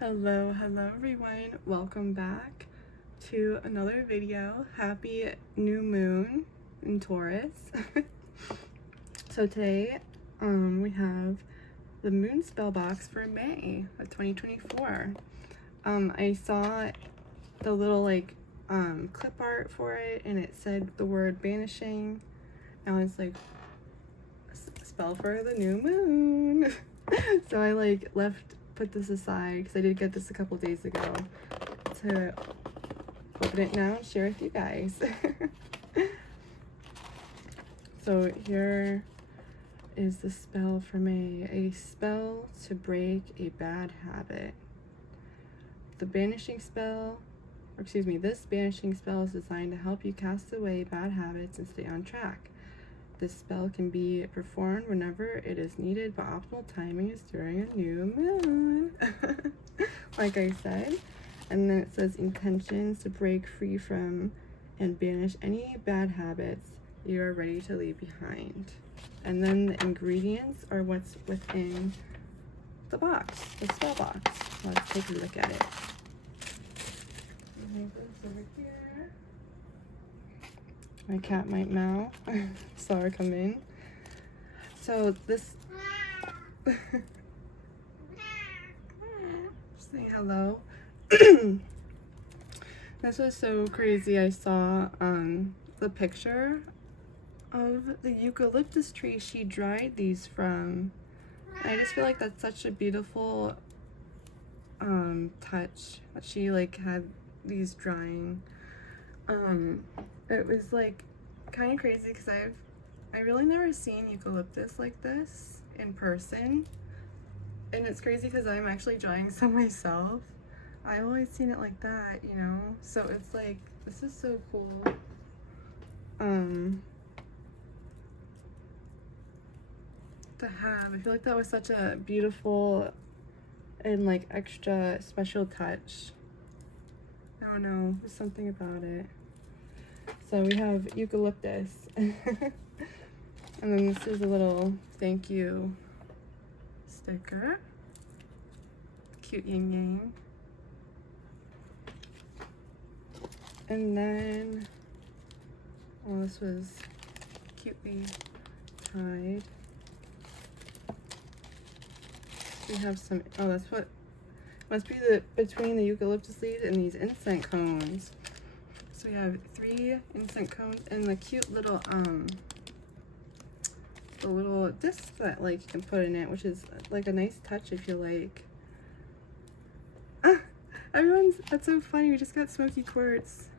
Hello everyone, welcome back to another video. Happy new moon in Taurus. So today we have the moon spell box for May of 2024. I saw the little clip art for it, and it said the word banishing. And I was like, spell for the new moon. So I put this aside because I did get this a couple days ago to open it now and share with you guys. So here is the spell for May. A spell to break a bad habit. The banishing spell, or excuse me, this banishing spell is designed to help you cast away bad habits and stay on track. This spell can be performed whenever it is needed, but optimal timing is during a new moon. Like I said. And then it says intentions to break free from and banish any bad habits you are ready to leave behind. And then the ingredients are what's within the box, the spell box. Let's take a look at it. Over here. My cat might meow. Saw her come in. So this saying hello. This was so crazy. I saw the picture of the eucalyptus tree she dried these from. And I just feel like that's such a beautiful touch that she had these drying. It was kind of crazy because I really never seen eucalyptus like this in person, and it's crazy because I'm actually drying some myself. I've always seen it like that, you know, so it's like, this is so cool. To have, I feel like that was such a beautiful and extra special touch. I don't know, there's something about it. So we have eucalyptus. And then this is a little thank you sticker. Cute yin yang. And then, oh, this was cutely tied. We have some, oh, that's what, must be between the eucalyptus leaves and these incense cones. So we have 3 incense cones and the cute little the little disc that you can put in it, which is a nice touch if you like. That's so funny. We just got smoky quartz.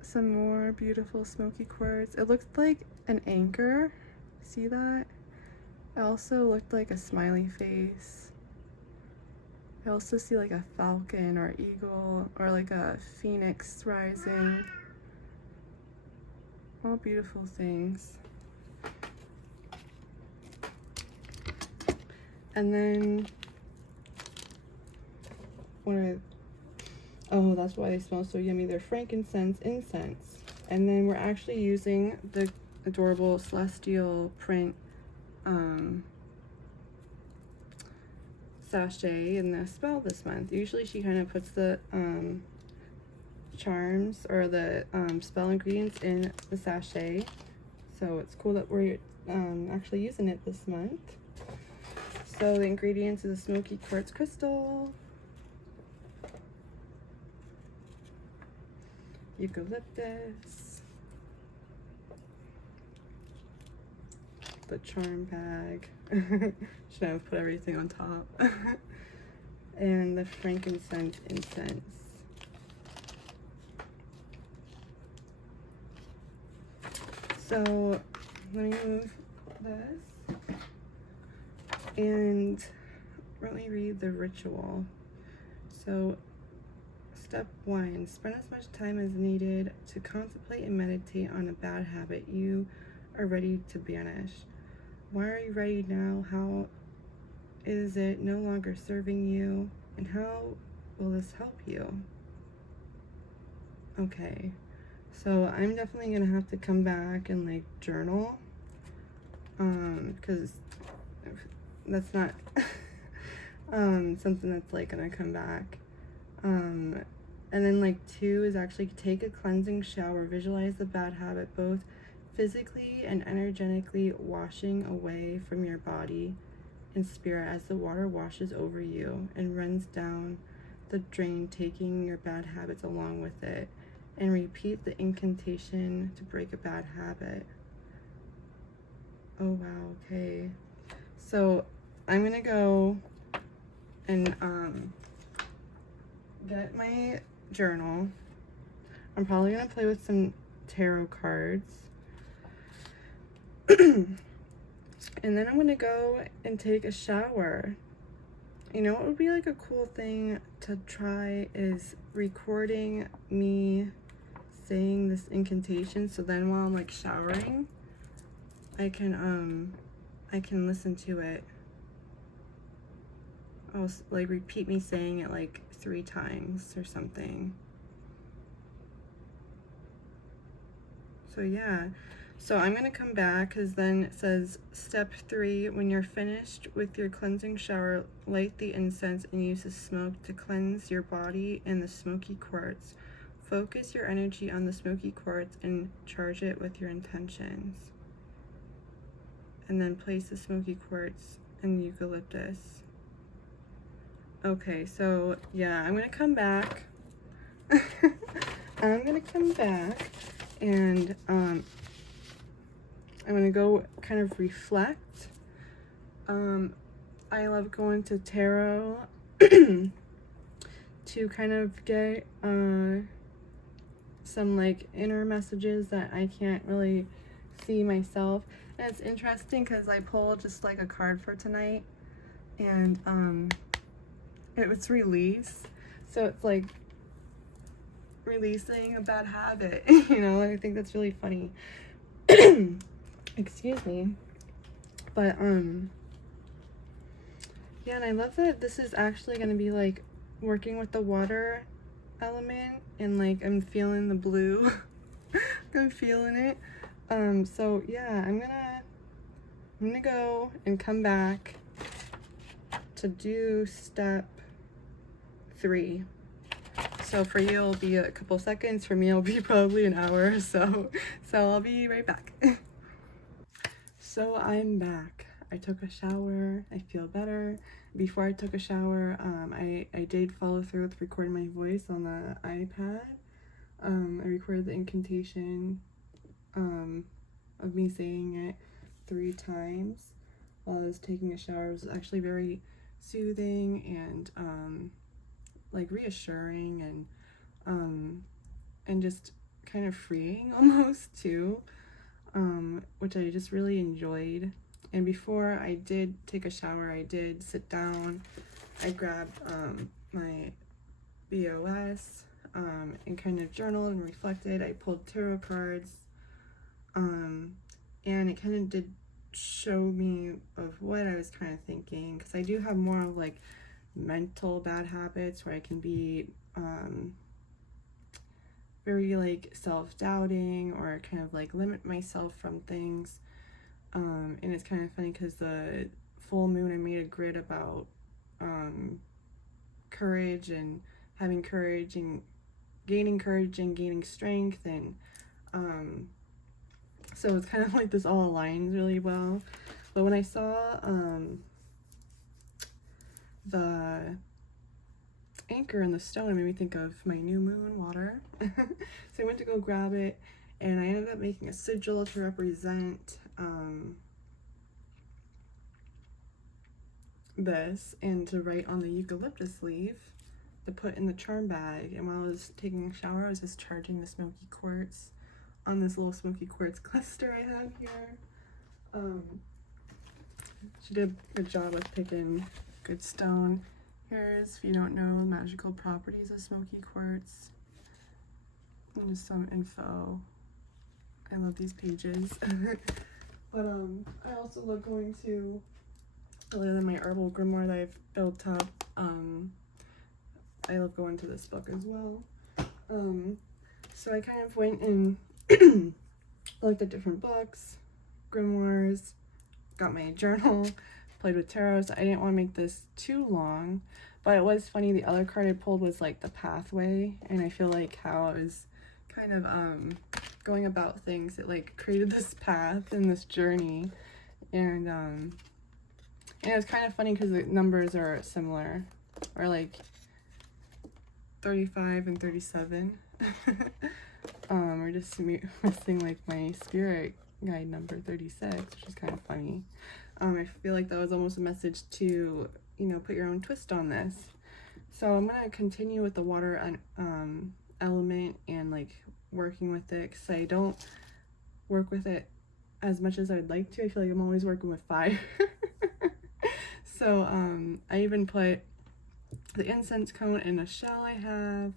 Some more beautiful smoky quartz. It looked like an anchor. See that? It also looked like a smiley face. I also see a falcon or eagle or a phoenix rising. All beautiful things. And then oh, that's why they smell so yummy. They're frankincense incense. And then we're actually using the adorable celestial print sachet in the spell this month. Usually she kind of puts the charms or the spell ingredients in the sachet, so it's cool that we're actually using it this month. So the ingredients is a smoky quartz crystal, eucalyptus, the charm bag. Should have put everything on top. And the frankincense incense. So let me move this and let me read the ritual. So step 1, spend as much time as needed to contemplate and meditate on a bad habit you are ready to banish. Why are you ready now? How is it no longer serving you? And how will this help you? Okay, so I'm definitely gonna have to come back and journal, because that's not something that's like gonna come back. And then like 2 is actually take a cleansing shower. Visualize the bad habit both physically and energetically washing away from your body and spirit as the water washes over you and runs down the drain, taking your bad habits along with it. And repeat the incantation to break a bad habit. Oh wow, okay. So I'm gonna go and get my journal. I'm probably gonna play with some tarot cards. And then I'm gonna go and take a shower. You know what would be like a cool thing to try is recording me saying this incantation, so then while I'm like showering, I can listen to it. I'll like repeat me saying it like 3 times or something. So yeah, so I'm gonna come back because then it says step 3, when you're finished with your cleansing shower, light the incense and use the smoke to cleanse your body and the smoky quartz. Focus your energy on the smoky quartz and charge it with your intentions. And then place the smoky quartz and eucalyptus. Okay, so yeah, I'm gonna come back. I'm gonna come back and I'm gonna go kind of reflect. I love going to tarot to kind of get some like inner messages that I can't really see myself. And it's interesting because I pulled just like a card for tonight, and it was release. So it's like releasing a bad habit, you know. I think that's really funny. Excuse me. But yeah, and I love that this is actually going to be like working with the water element, and like I'm feeling the blue. I'm feeling it. So yeah, I'm gonna go and come back to do step 3. So for you it'll be a couple seconds, for me it'll be probably an hour or so. So I'll be right back. So I'm back. I took a shower. I feel better. Before I took a shower, I did follow through with recording my voice on the iPad. I recorded the incantation of me saying it 3 times while I was taking a shower. It was actually very soothing and like reassuring and just kind of freeing almost too, which I just really enjoyed. And before I did take a shower, I did sit down. I grabbed my BOS and kind of journaled and reflected. I pulled tarot cards, and it kind of did show me of what I was kind of thinking, because I do have more of like mental bad habits where I can be very like self-doubting or kind of like limit myself from things. And it's kind of funny because the full moon I made a grid about courage and having courage and gaining strength, and so it's kind of like this all aligns really well. But when I saw the anchor in the stone, it made me think of my new moon water. So I went to go grab it, and I ended up making a sigil to represent this, and to write on the eucalyptus leaf to put in the charm bag. And while I was taking a shower, I was just charging the smoky quartz on this little smoky quartz cluster I have here. She did a good job with picking good stone. Here's, if you don't know, magical properties of smoky quartz. And just some info. I love these pages. But I also love going to, other than my herbal grimoire that I've built up, I love going to this book as well. So I kind of went and looked at different books, grimoires, got my journal, played with tarot, so I didn't want to make this too long. But it was funny, the other card I pulled was like the pathway, and I feel like how I was kind of going about things, it like created this path and this journey. And it was kind of funny because the numbers are similar, or like 35 and 37. We're just missing like my spirit guide number 36, which is kind of funny. I feel like that was almost a message to, you know, put your own twist on this. So I'm gonna continue with the water element and like working with it, because I don't work with it as much as I would like to. I feel like I'm always working with fire. So I even put the incense cone in a shell I have,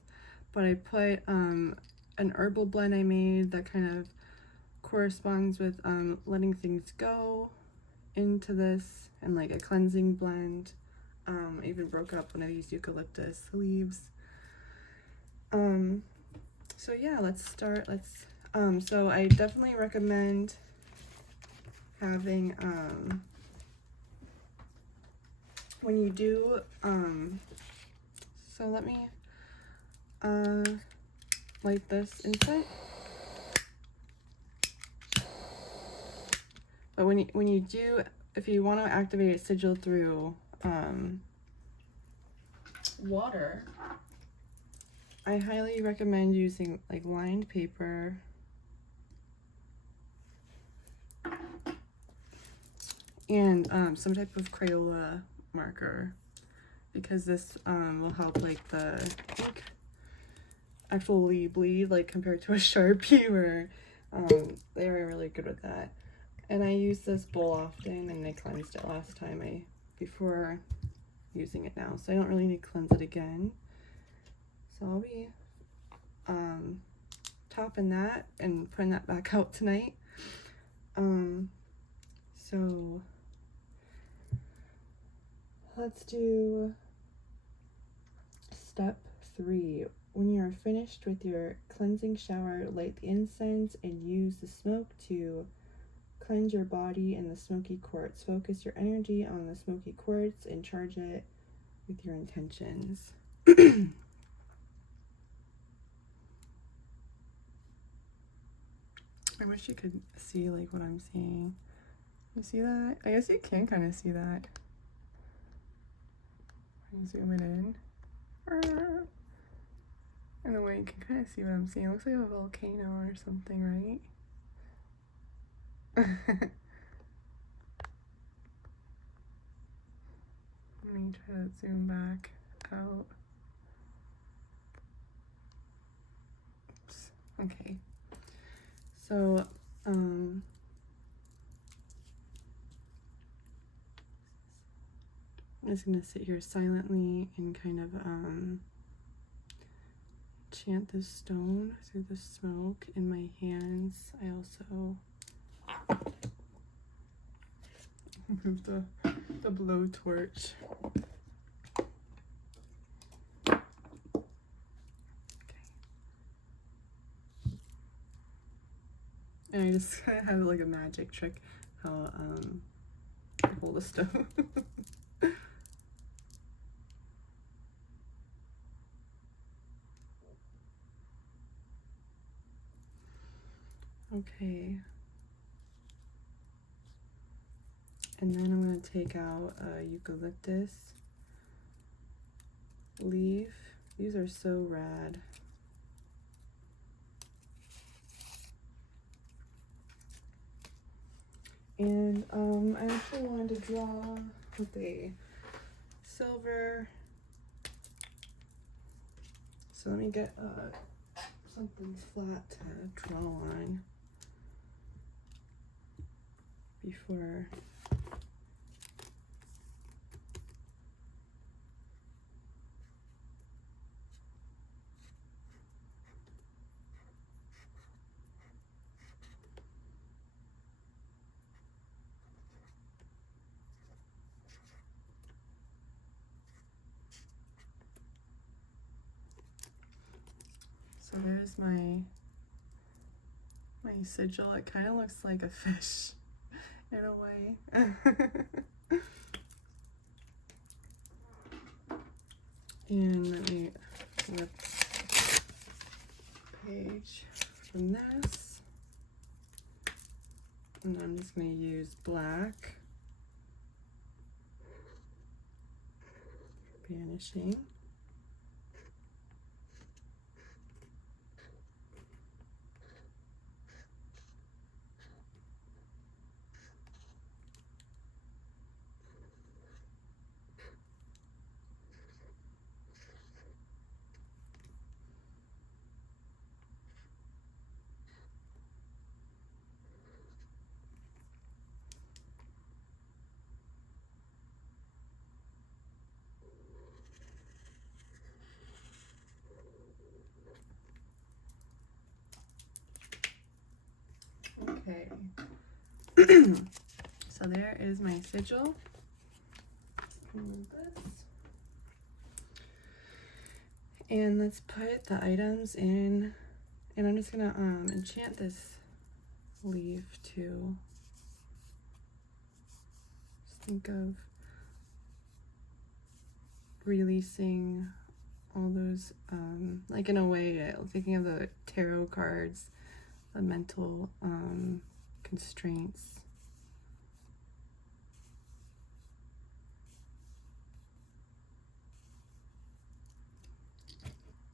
but I put an herbal blend I made that kind of corresponds with letting things go into this, and like a cleansing blend. I even broke up when I used eucalyptus leaves. So yeah, let's start. So I definitely recommend having when you do so let me light this incense. But when you do, if you want to activate a sigil through water, I highly recommend using like lined paper and some type of Crayola marker, because this will help like the ink actually bleed, like compared to a Sharpie, where they were really good with that. And I use this bowl often, and I cleansed it last time before using it now, so I don't really need to cleanse it again. So I'll be topping that and putting that back out tonight. So let's do step 3. When you are finished with your cleansing shower, light the incense and use the smoke to cleanse your body in the smoky quartz. Focus your energy on the smoky quartz and charge it with your intentions. I wish you could see like what I'm seeing. You see that? I guess you can kind of see that. Zoom it in. In a way, you can kind of see what I'm seeing. It looks like a volcano or something, right? Let me try to zoom back out. Oops. Okay. So, I'm just gonna sit here silently and kind of chant this stone through the smoke in my hands. I also move the blowtorch. And I just have like a magic trick how I hold a stone. Okay. And then I'm going to take out a eucalyptus leaf. These are so rad. And I actually wanted to draw with a silver. So let me get something flat to draw on before. So there's my sigil. It kind of looks like a fish in a way. And let me flip page from this. And I'm just going to use black, banishing. Okay. So there is my sigil. Remove this. And let's put the items in, and I'm just gonna enchant this leaf too. Just think of releasing all those, like in a way, thinking of the tarot cards, the mental constraints.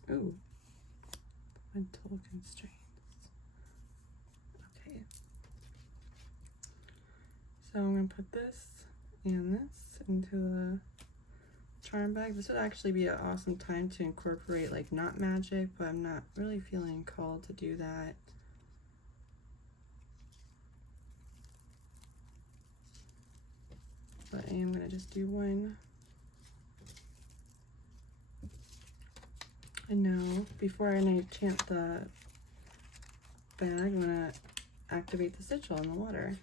Ooh, mental constraints. Okay. So I'm gonna put this and this into the charm bag. This would actually be an awesome time to incorporate like not magic, but I'm not really feeling called to do that. But I am gonna just do one. And now, before I enchant the bag, I'm gonna activate the sigil in the water.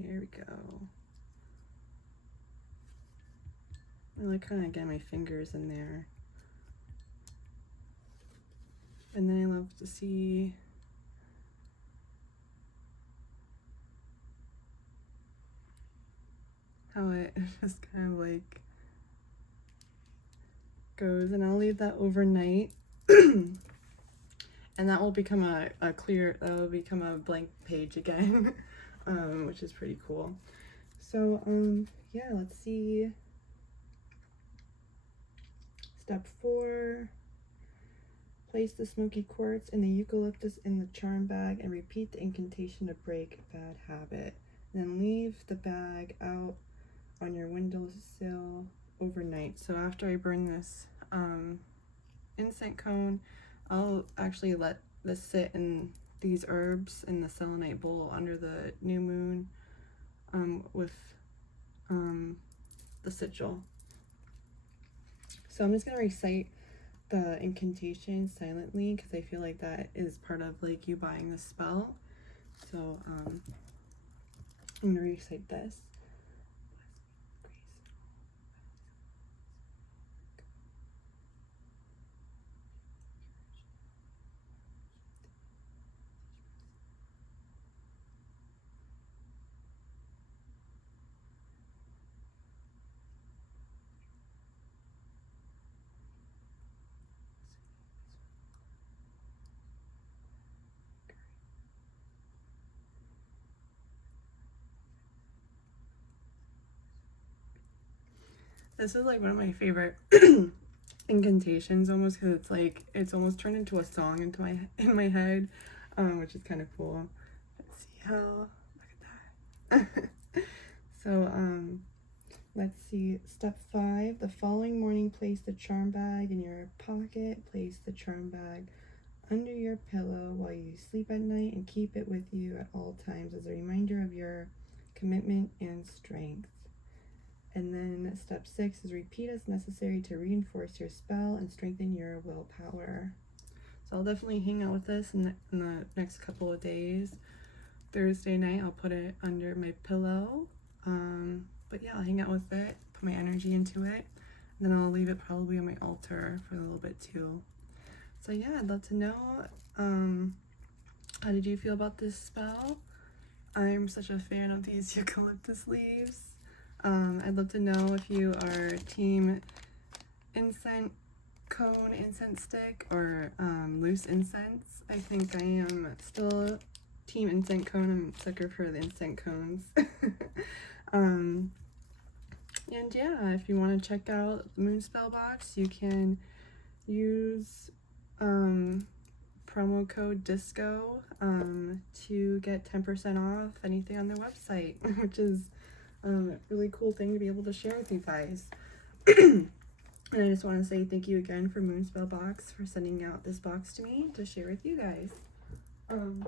Here we go. I like kind of get my fingers in there. And then I love to see how it just kind of like goes, and I'll leave that overnight. And that will become a clear, that will become a blank page again, which is pretty cool. So, yeah, let's see. Step 4, place the smoky quartz and the eucalyptus in the charm bag and repeat the incantation to break bad habit. Then leave the bag out on your windowsill overnight. So after I burn this incense cone, I'll actually let this sit in these herbs in the selenite bowl under the new moon with the sigil. So I'm just gonna recite the incantation silently because I feel like that is part of like you buying the spell. So I'm gonna recite this. This is like one of my favorite incantations almost, because it's like it's almost turned into a song in my head, which is kind of cool. Let's see how, look at that. So let's see, step 5, the following morning place the charm bag in your pocket. Place the charm bag under your pillow while you sleep at night and keep it with you at all times as a reminder of your commitment and strength. And then step 6 is repeat as necessary to reinforce your spell and strengthen your willpower. So I'll definitely hang out with this in the next couple of days. Thursday night, I'll put it under my pillow. But yeah, I'll hang out with it, put my energy into it. And then I'll leave it probably on my altar for a little bit too. So yeah, I'd love to know, how did you feel about this spell? I'm such a fan of these eucalyptus leaves. I'd love to know if you are team incense cone incense stick, or loose incense. I think I am still team incense cone. I'm a sucker for the incense cones. And yeah, if you want to check out the Moonspell box, you can use promo code DISCO to get 10% off anything on their website, which is a really cool thing to be able to share with you guys. And I just want to say thank you again for Moonspell Box for sending out this box to me to share with you guys. And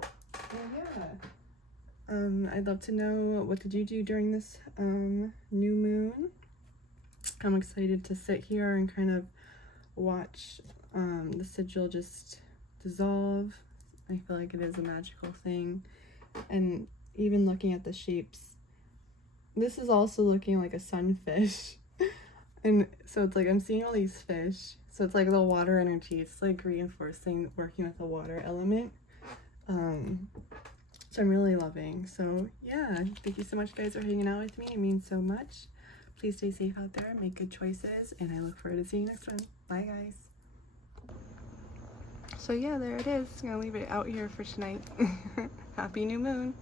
yeah, I'd love to know, what did you do during this new moon? I'm excited to sit here and kind of watch the sigil just dissolve. I feel like it is a magical thing. And even looking at the shapes, this is also looking like a sunfish. And so it's like I'm seeing all these fish, so it's like the water energy. It's like reinforcing working with the water element, so I'm really loving. So yeah, thank you so much guys for hanging out with me. It means so much. Please stay safe out there, make good choices, and I look forward to seeing you next one. Bye guys. So yeah, there it is. I'm gonna leave it out here for tonight. Happy new moon.